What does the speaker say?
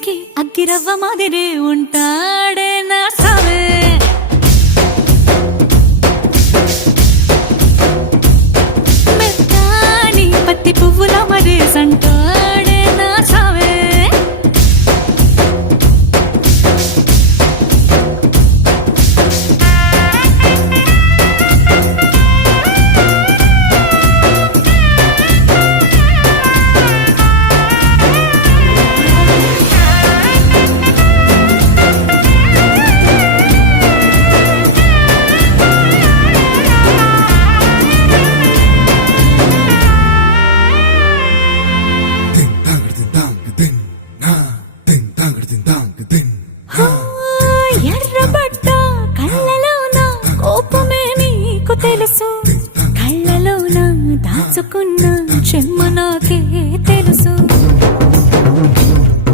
ఇంటికి అగ్గిరవ్వ మాదిరే ఉంటాడే నా సావే. మెత్తాని పత్తి పువ్వుల మరే సంటాడే